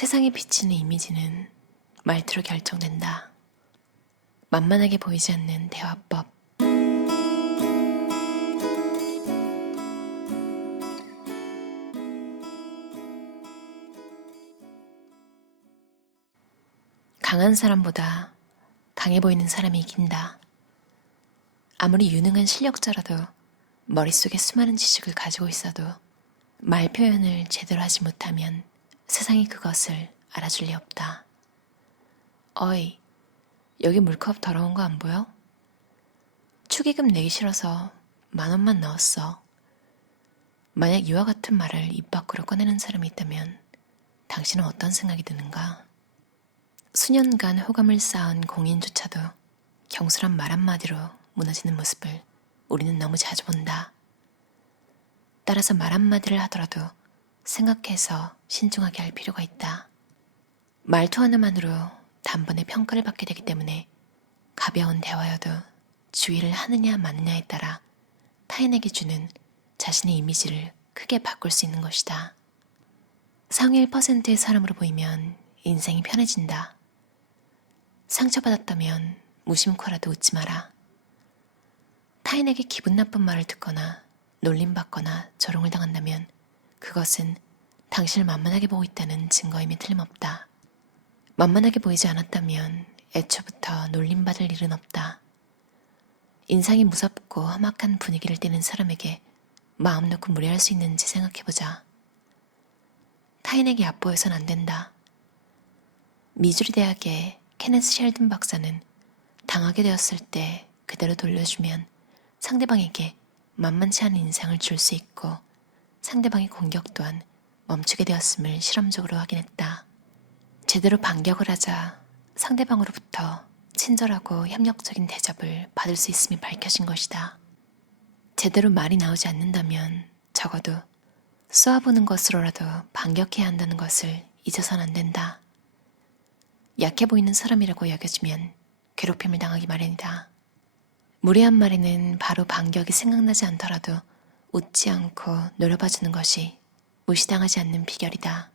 세상에 비치는 이미지는 말투로 결정된다. 만만하게 보이지 않는 대화법. 강한 사람보다 강해 보이는 사람이 이긴다. 아무리 유능한 실력자라도 머릿속에 수많은 지식을 가지고 있어도 말 표현을 제대로 하지 못하면 세상이 그것을 알아줄 리 없다. 어이, 여기 물컵 더러운 거 안 보여? 축의금 내기 싫어서 10,000원만 넣었어. 만약 이와 같은 말을 입 밖으로 꺼내는 사람이 있다면 당신은 어떤 생각이 드는가? 수년간 호감을 쌓은 공인조차도 경솔한 말 한마디로 무너지는 모습을 우리는 너무 자주 본다. 따라서 말 한마디를 하더라도 생각해서 신중하게 할 필요가 있다. 말투 하나만으로 단번에 평가를 받게 되기 때문에 가벼운 대화여도 주의를 하느냐 마느냐에 따라 타인에게 주는 자신의 이미지를 크게 바꿀 수 있는 것이다. 상위 1%의 사람으로 보이면 인생이 편해진다. 상처받았다면 무심코라도 웃지 마라. 타인에게 기분 나쁜 말을 듣거나 놀림받거나 조롱을 당한다면 그것은 당신을 만만하게 보고 있다는 증거임에 틀림없다. 만만하게 보이지 않았다면 애초부터 놀림받을 일은 없다. 인상이 무섭고 험악한 분위기를 띠는 사람에게 마음 놓고 무례할 수 있는지 생각해보자. 타인에게 얕보여선 안 된다. 미주리 대학의 케네스 셸든 박사는 당하게 되었을 때 그대로 돌려주면 상대방에게 만만치 않은 인상을 줄 수 있고 상대방의 공격 또한 멈추게 되었음을 실험적으로 확인했다. 제대로 반격을 하자 상대방으로부터 친절하고 협력적인 대접을 받을 수 있음이 밝혀진 것이다. 제대로 말이 나오지 않는다면 적어도 쏘아보는 것으로라도 반격해야 한다는 것을 잊어서는 안 된다. 약해 보이는 사람이라고 여겨지면 괴롭힘을 당하기 마련이다. 무례한 말에는 바로 반격이 생각나지 않더라도 웃지 않고 노려봐주는 것이 무시당하지 않는 비결이다.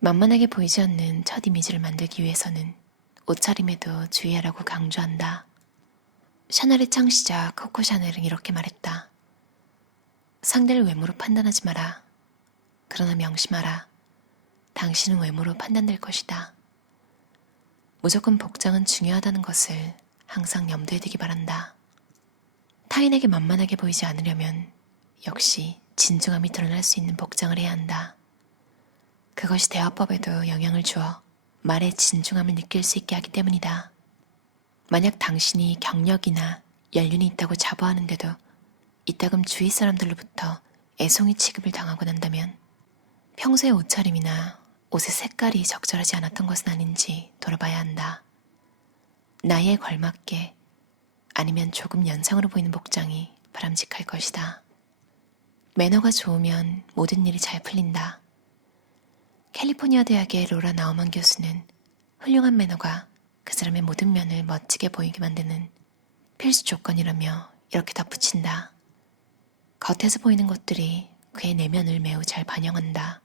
만만하게 보이지 않는 첫 이미지를 만들기 위해서는 옷차림에도 주의하라고 강조한다. 샤넬의 창시자 코코 샤넬은 이렇게 말했다. 상대를 외모로 판단하지 마라. 그러나 명심하라. 당신은 외모로 판단될 것이다. 무조건 복장은 중요하다는 것을 항상 염두에 두기 바란다. 타인에게 만만하게 보이지 않으려면 역시 진중함이 드러날 수 있는 복장을 해야 한다. 그것이 대화법에도 영향을 주어 말의 진중함을 느낄 수 있게 하기 때문이다. 만약 당신이 경력이나 연륜이 있다고 자부하는데도 이따금 주위 사람들로부터 애송이 취급을 당하고 난다면 평소의 옷차림이나 옷의 색깔이 적절하지 않았던 것은 아닌지 돌아봐야 한다. 나이에 걸맞게 아니면 조금 연상으로 보이는 복장이 바람직할 것이다. 매너가 좋으면 모든 일이 잘 풀린다. 캘리포니아 대학의 로라 나우만 교수는 훌륭한 매너가 그 사람의 모든 면을 멋지게 보이게 만드는 필수 조건이라며 이렇게 덧붙인다. 겉에서 보이는 것들이 그의 내면을 매우 잘 반영한다.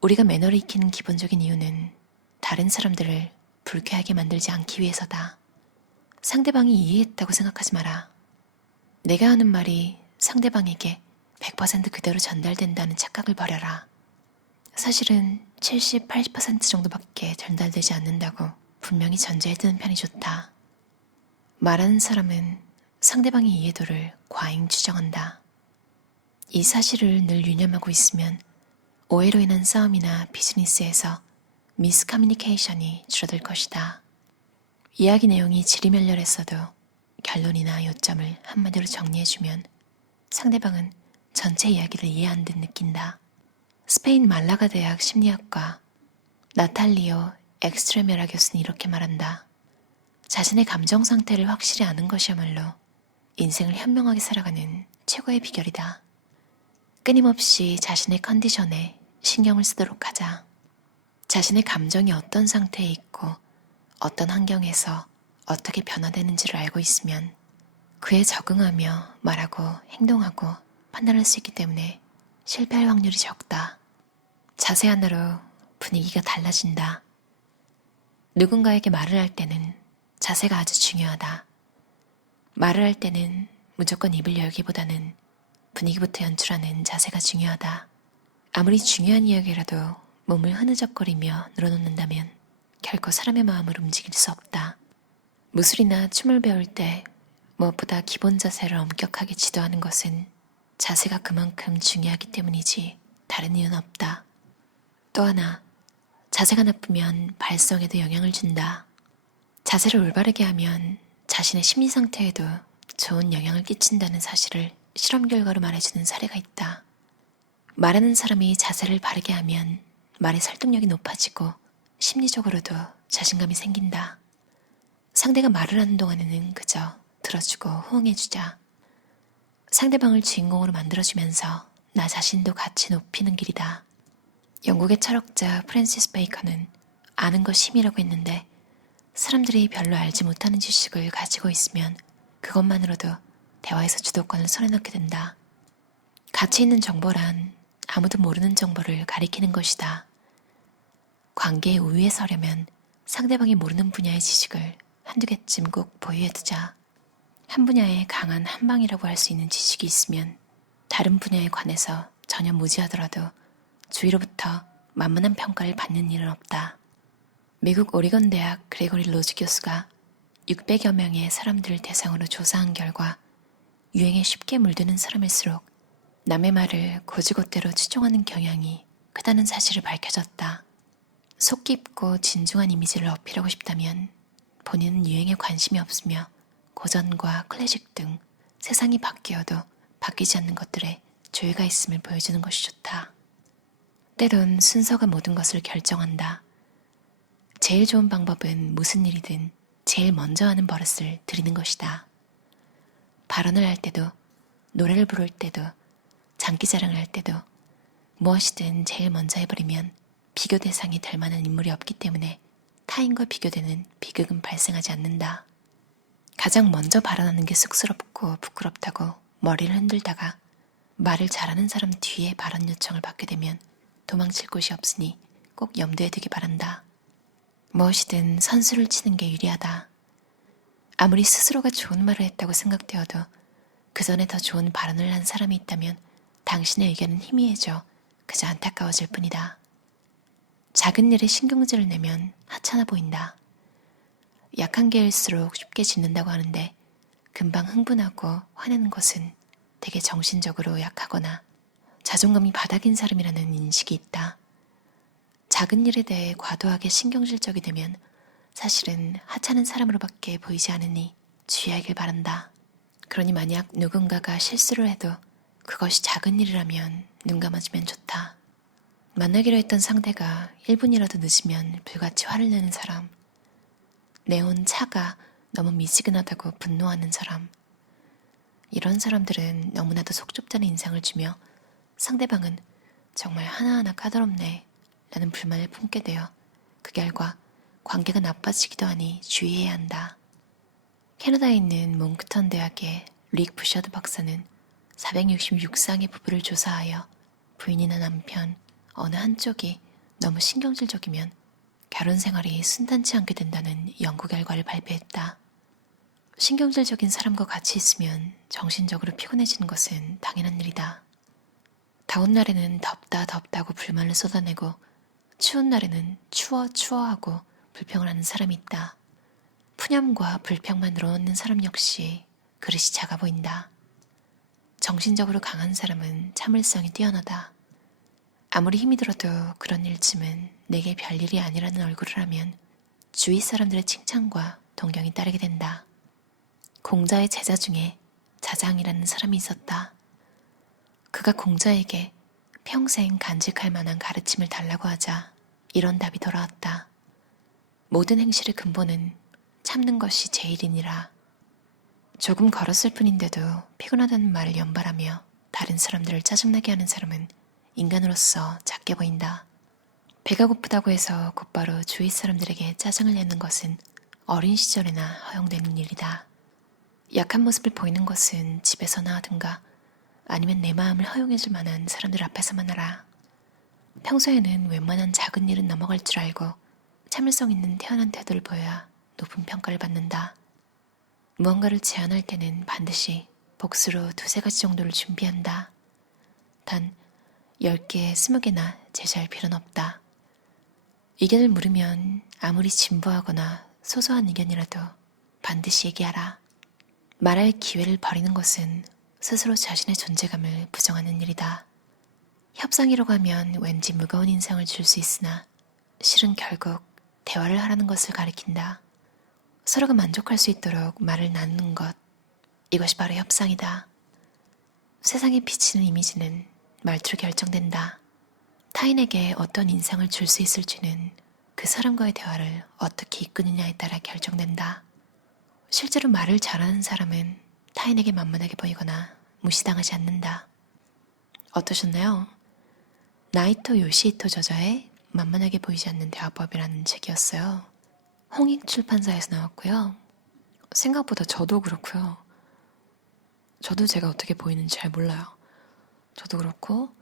우리가 매너를 익히는 기본적인 이유는 다른 사람들을 불쾌하게 만들지 않기 위해서다. 상대방이 이해했다고 생각하지 마라. 내가 하는 말이 상대방에게 100% 그대로 전달된다는 착각을 버려라. 사실은 70, 80% 정도밖에 전달되지 않는다고 분명히 전제해두는 편이 좋다. 말하는 사람은 상대방의 이해도를 과잉 추정한다. 이 사실을 늘 유념하고 있으면 오해로 인한 싸움이나 비즈니스에서 미스커뮤니케이션이 줄어들 것이다. 이야기 내용이 지리멸렬했어도 결론이나 요점을 한마디로 정리해주면 상대방은 전체 이야기를 이해한 듯 느낀다. 스페인 말라가 대학 심리학과 나탈리오 엑스트레메라 교수는 이렇게 말한다. 자신의 감정 상태를 확실히 아는 것이야말로 인생을 현명하게 살아가는 최고의 비결이다. 끊임없이 자신의 컨디션에 신경을 쓰도록 하자. 자신의 감정이 어떤 상태에 있고 어떤 환경에서 어떻게 변화되는지를 알고 있으면 그에 적응하며 말하고 행동하고 판단할 수 있기 때문에 실패할 확률이 적다. 자세 하나로 분위기가 달라진다. 누군가에게 말을 할 때는 자세가 아주 중요하다. 말을 할 때는 무조건 입을 열기보다는 분위기부터 연출하는 자세가 중요하다. 아무리 중요한 이야기라도 몸을 흐느적거리며 늘어놓는다면 결코 사람의 마음을 움직일 수 없다. 무술이나 춤을 배울 때 무엇보다 기본 자세를 엄격하게 지도하는 것은 자세가 그만큼 중요하기 때문이지 다른 이유는 없다. 또 하나, 자세가 나쁘면 발성에도 영향을 준다. 자세를 올바르게 하면 자신의 심리 상태에도 좋은 영향을 끼친다는 사실을 실험 결과로 말해주는 사례가 있다. 말하는 사람이 자세를 바르게 하면 말의 설득력이 높아지고 심리적으로도 자신감이 생긴다. 상대가 말을 하는 동안에는 그저 들어주고 호응해주자. 상대방을 주인공으로 만들어주면서 나 자신도 같이 높이는 길이다. 영국의 철학자 프랜시스 베이컨은 아는 것이 힘이라고 했는데 사람들이 별로 알지 못하는 지식을 가지고 있으면 그것만으로도 대화에서 주도권을 손에넣게 된다. 가치 있는 정보란 아무도 모르는 정보를 가리키는 것이다. 관계의 우위에 서려면 상대방이 모르는 분야의 지식을 한두 개쯤 꼭 보유해두자. 한 분야에 강한 한방이라고 할 수 있는 지식이 있으면 다른 분야에 관해서 전혀 무지하더라도 주위로부터 만만한 평가를 받는 일은 없다. 미국 오리건 대학 그레고리 로즈 교수가 600여 명의 사람들을 대상으로 조사한 결과 유행에 쉽게 물드는 사람일수록 남의 말을 곧이곧대로 추종하는 경향이 크다는 사실을 밝혀졌다. 속 깊고 진중한 이미지를 어필하고 싶다면 본인은 유행에 관심이 없으며 고전과 클래식 등 세상이 바뀌어도 바뀌지 않는 것들에 조예가 있음을 보여주는 것이 좋다. 때론 순서가 모든 것을 결정한다. 제일 좋은 방법은 무슨 일이든 제일 먼저 하는 버릇을 들이는 것이다. 발언을 할 때도, 노래를 부를 때도, 장기자랑을 할 때도 무엇이든 제일 먼저 해버리면 비교 대상이 될 만한 인물이 없기 때문에 타인과 비교되는 비극은 발생하지 않는다. 가장 먼저 발언하는 게 쑥스럽고 부끄럽다고 머리를 흔들다가 말을 잘하는 사람 뒤에 발언 요청을 받게 되면 도망칠 곳이 없으니 꼭 염두에 두기 바란다. 무엇이든 선수를 치는 게 유리하다. 아무리 스스로가 좋은 말을 했다고 생각되어도 그 전에 더 좋은 발언을 한 사람이 있다면 당신의 의견은 희미해져 그저 안타까워질 뿐이다. 작은 일에 신경질을 내면 하찮아 보인다. 약한 개일수록 쉽게 짓는다고 하는데 금방 흥분하고 화내는 것은 되게 정신적으로 약하거나 자존감이 바닥인 사람이라는 인식이 있다. 작은 일에 대해 과도하게 신경질적이 되면 사실은 하찮은 사람으로밖에 보이지 않으니 주의하길 바란다. 그러니 만약 누군가가 실수를 해도 그것이 작은 일이라면 눈 감아주면 좋다. 만나기로 했던 상대가 1분이라도 늦으면 불같이 화를 내는 사람, 내온 차가 너무 미지근하다고 분노하는 사람, 이런 사람들은 너무나도 속 좁다는 인상을 주며 상대방은 정말 하나하나 까다롭네 라는 불만을 품게 되어 그 결과 관계가 나빠지기도 하니 주의해야 한다. 캐나다에 있는 몽크턴 대학의 릭 부셔드 박사는 466쌍의 부부를 조사하여 부인이나 남편 어느 한쪽이 너무 신경질적이면 결혼 생활이 순탄치 않게 된다는 연구 결과를 발표했다. 신경질적인 사람과 같이 있으면 정신적으로 피곤해지는 것은 당연한 일이다. 더운 날에는 덥다고 불만을 쏟아내고 추운 날에는 추워 하고 불평을 하는 사람이 있다. 푸념과 불평만 늘어놓는 사람 역시 그릇이 작아 보인다. 정신적으로 강한 사람은 참을성이 뛰어나다. 아무리 힘이 들어도 그런 일쯤은 내게 별일이 아니라는 얼굴을 하면 주위 사람들의 칭찬과 동경이 따르게 된다. 공자의 제자 중에 자장이라는 사람이 있었다. 그가 공자에게 평생 간직할 만한 가르침을 달라고 하자 이런 답이 돌아왔다. 모든 행실의 근본은 참는 것이 제일이니라. 조금 걸었을 뿐인데도 피곤하다는 말을 연발하며 다른 사람들을 짜증나게 하는 사람은 인간으로서 작게 보인다. 배가 고프다고 해서 곧바로 주위 사람들에게 짜증을 내는 것은 어린 시절에나 허용되는 일이다. 약한 모습을 보이는 것은 집에서나 하든가 아니면 내 마음을 허용해줄 만한 사람들 앞에서만 하라. 평소에는 웬만한 작은 일은 넘어갈 줄 알고 참을성 있는 태어난 태도를 보여야 높은 평가를 받는다. 무언가를 제안할 때는 반드시 복수로 2-3가지 정도를 준비한다. 단 10개, 20개나 제시할 필요는 없다. 의견을 물으면 아무리 진부하거나 소소한 의견이라도 반드시 얘기하라. 말할 기회를 버리는 것은 스스로 자신의 존재감을 부정하는 일이다. 협상이라고 하면 왠지 무거운 인상을 줄 수 있으나 실은 결국 대화를 하라는 것을 가리킨다. 서로가 만족할 수 있도록 말을 나누는 것, 이것이 바로 협상이다. 세상에 비치는 이미지는 말투로 결정된다. 타인에게 어떤 인상을 줄 수 있을지는 그 사람과의 대화를 어떻게 이끄느냐에 따라 결정된다. 실제로 말을 잘하는 사람은 타인에게 만만하게 보이거나 무시당하지 않는다. 어떠셨나요? 나이토 요시히토 저자의 만만하게 보이지 않는 대화법이라는 책이었어요. 홍익 출판사에서 나왔고요. 생각보다 저도 그렇고요. 저도 제가 어떻게 보이는지 잘 몰라요. 저도 그렇고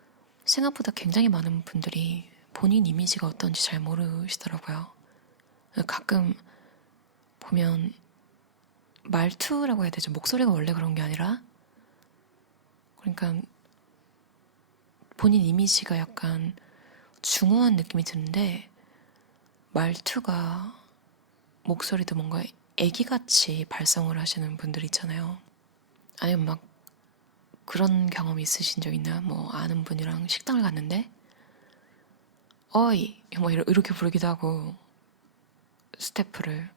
생각보다 굉장히 많은 분들이 본인 이미지가 어떤지 잘 모르시더라고요. 가끔 보면 말투라고 해야 되죠. 목소리가 원래 그런 게 아니라 그러니까 본인 이미지가 약간 중후한 느낌이 드는데 말투가 목소리도 뭔가 애기같이 발성을 하시는 분들 있잖아요. 아니면 막 그런 경험이 있으신 적 있나요? 뭐 아는 분이랑 식당을 갔는데 어이 뭐 이렇게 부르기도 하고 스태프를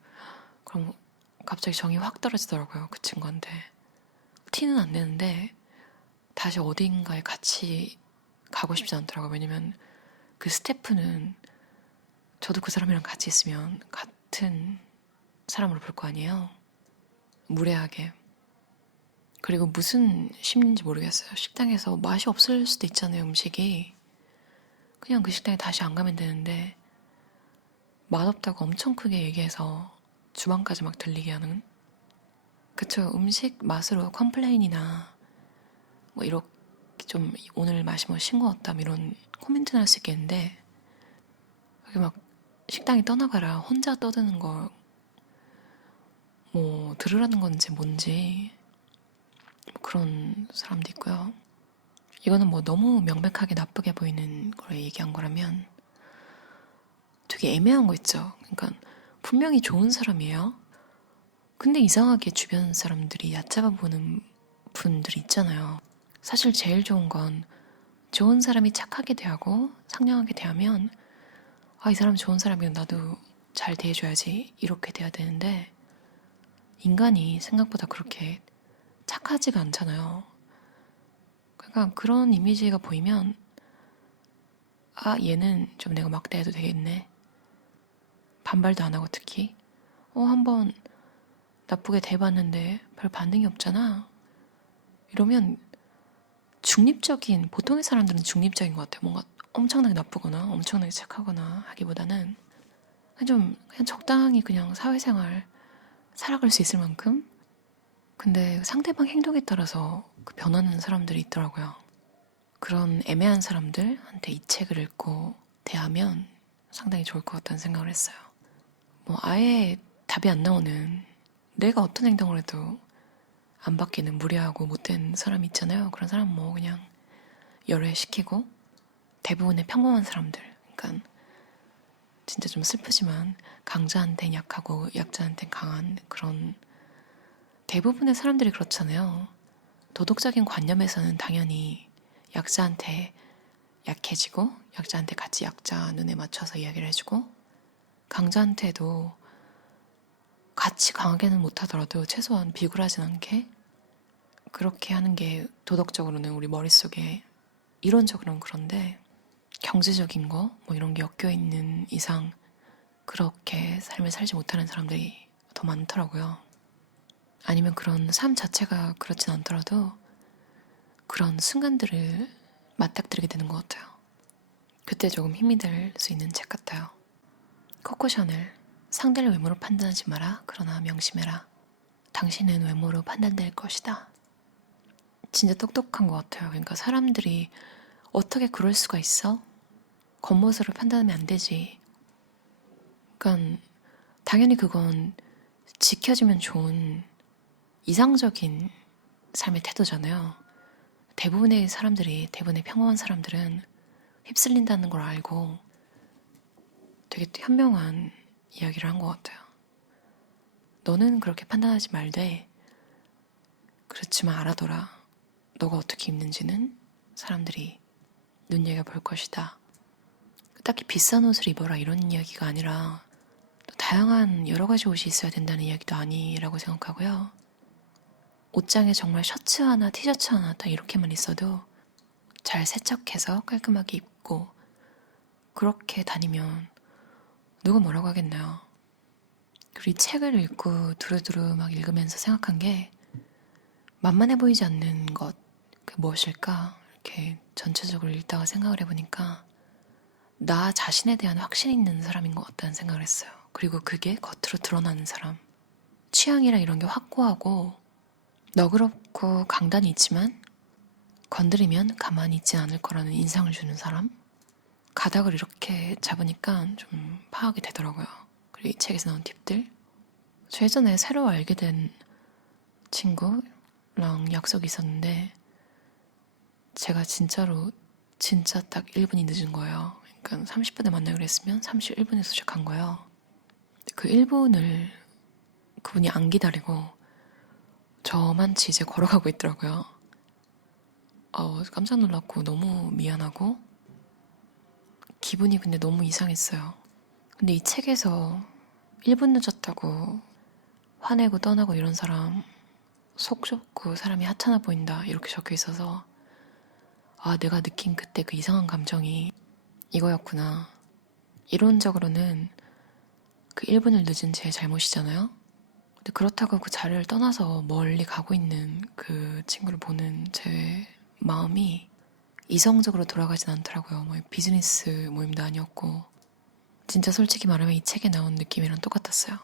그럼 갑자기 정이 확 떨어지더라고요. 그 친구한테 티는 안 내는데 다시 어딘가에 같이 가고 싶지 않더라고요. 왜냐면 그 스태프는 저도 그 사람이랑 같이 있으면 같은 사람으로 볼 거 아니에요. 무례하게. 그리고 무슨 심리인지 모르겠어요. 식당에서 맛이 없을 수도 있잖아요, 음식이. 그냥 그 식당에 다시 안 가면 되는데 맛없다고 엄청 크게 얘기해서 주방까지 막 들리게 하는. 그쵸, 음식 맛으로 컴플레인이나 뭐 이렇게 좀 오늘 맛이 뭐 싱거웠다 이런 코멘트는 할 수 있겠는데 그게 막 식당에 떠나가라 혼자 떠드는 걸 뭐 들으라는 건지 뭔지 뭐 그런 사람도 있고요. 이거는 뭐 너무 명백하게 나쁘게 보이는 걸 얘기한 거라면 되게 애매한 거 있죠. 그러니까 분명히 좋은 사람이에요. 근데 이상하게 주변 사람들이 얕잡아 보는 분들이 있잖아요. 사실 제일 좋은 건 좋은 사람이 착하게 대하고 상냥하게 대하면 아, 이 사람 좋은 사람이면 나도 잘 대해줘야지 이렇게 돼야 되는데 인간이 생각보다 그렇게 착하지가 않잖아요. 그러니까 그런 이미지가 보이면 아, 얘는 좀 내가 막대해도 되겠네. 반발도 안 하고 특히 한번 나쁘게 대해봤는데 별 반응이 없잖아. 이러면 중립적인 보통의 사람들은 중립적인 것 같아요. 뭔가 엄청나게 나쁘거나 엄청나게 착하거나 하기보다는 그냥 적당히 그냥 사회생활 살아갈 수 있을 만큼. 근데 상대방 행동에 따라서 그 변하는 사람들이 있더라고요. 그런 애매한 사람들한테 이 책을 읽고 대하면 상당히 좋을 것 같다는 생각을 했어요. 뭐 아예 답이 안 나오는 내가 어떤 행동을 해도 안 받기는 무례하고 못된 사람이 있잖아요. 그런 사람 뭐 그냥 열애시키고 대부분의 평범한 사람들 그러니까 진짜 좀 슬프지만 강자한테는 약하고 약자한테는 강한 그런 대부분의 사람들이 그렇잖아요. 도덕적인 관념에서는 당연히 약자한테 약해지고 약자한테 같이 약자 눈에 맞춰서 이야기를 해주고 강자한테도 같이 강하게는 못하더라도 최소한 비굴하진 않게 그렇게 하는 게 도덕적으로는 우리 머릿속에 이론적으로는 그런데 경제적인 거 뭐 이런 게 엮여 있는 이상 그렇게 삶을 살지 못하는 사람들이 더 많더라고요. 아니면 그런 삶 자체가 그렇진 않더라도 그런 순간들을 맞닥뜨리게 되는 것 같아요. 그때 조금 힘이 될 수 있는 책 같아요. 코코 샤넬, 상대를 외모로 판단하지 마라. 그러나 명심해라. 당신은 외모로 판단될 것이다. 진짜 똑똑한 것 같아요. 그러니까 사람들이 어떻게 그럴 수가 있어? 겉모습으로 판단하면 안 되지. 그러니까 당연히 그건 지켜지면 좋은 이상적인 삶의 태도잖아요. 대부분의 사람들이, 대부분의 평범한 사람들은 휩쓸린다는 걸 알고 되게 현명한 이야기를 한 것 같아요. 너는 그렇게 판단하지 말되, 그렇지만 알아둬라. 너가 어떻게 입는지는 사람들이 눈여겨볼 것이다. 딱히 비싼 옷을 입어라 이런 이야기가 아니라 또 다양한 여러 가지 옷이 있어야 된다는 이야기도 아니라고 생각하고요. 옷장에 정말 셔츠 하나, 티셔츠 하나 딱 이렇게만 있어도 잘 세척해서 깔끔하게 입고 그렇게 다니면 누가 뭐라고 하겠나요? 그리고 이 책을 읽고 두루두루 막 읽으면서 생각한 게 만만해 보이지 않는 것, 그 무엇일까? 이렇게 전체적으로 읽다가 생각을 해보니까 나 자신에 대한 확신 있는 사람인 것 같다는 생각을 했어요. 그리고 그게 겉으로 드러나는 사람. 취향이랑 이런 게 확고하고 너그럽고 강단이 있지만 건드리면 가만히 있진 않을 거라는 인상을 주는 사람? 가닥을 이렇게 잡으니까 좀 파악이 되더라고요. 그리고 이 책에서 나온 팁들. 저 예전에 새로 알게 된 친구랑 약속이 있었는데 제가 진짜로 진짜 딱 1분이 늦은 거예요. 그러니까 30분에 만나기로 했으면 31분에 도착한 거예요. 그 1분을 그분이 안 기다리고 저만치 이제 걸어가고 있더라고요. 깜짝 놀랐고 너무 미안하고 기분이 근데 너무 이상했어요. 근데 이 책에서 1분 늦었다고 화내고 떠나고 이런 사람 속 좁고 사람이 하찮아 보인다 이렇게 적혀 있어서 내가 느낀 그때 그 이상한 감정이 이거였구나. 이론적으로는 그 1분을 늦은 제 잘못이잖아요. 근데 그렇다고 그 자리를 떠나서 멀리 가고 있는 그 친구를 보는 제 마음이 이성적으로 돌아가진 않더라고요. 뭐 비즈니스 모임도 아니었고 진짜 솔직히 말하면 이 책에 나온 느낌이랑 똑같았어요.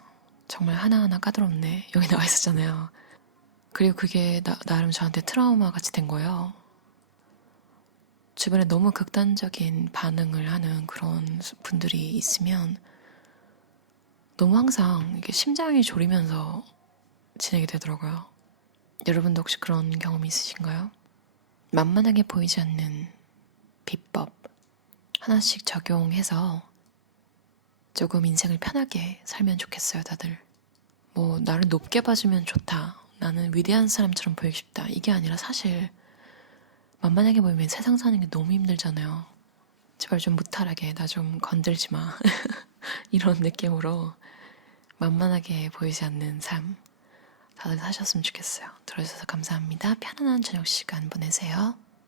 정말 하나하나 까다롭네. 여기 나와 있었잖아요. 그리고 그게 나름 저한테 트라우마 같이 된 거예요. 주변에 너무 극단적인 반응을 하는 그런 분들이 있으면 너무 항상 이게 심장이 졸이면서 지내게 되더라고요. 여러분도 혹시 그런 경험 있으신가요? 만만하게 보이지 않는 비법 하나씩 적용해서 조금 인생을 편하게 살면 좋겠어요, 다들. 뭐 나를 높게 봐주면 좋다. 나는 위대한 사람처럼 보이고 싶다. 이게 아니라 사실 만만하게 보이면 세상 사는 게 너무 힘들잖아요. 제발 좀 무탈하게 나 좀 건들지 마. 이런 느낌으로 만만하게 보이지 않는 삶 다들 사셨으면 좋겠어요. 들어주셔서 감사합니다. 편안한 저녁 시간 보내세요.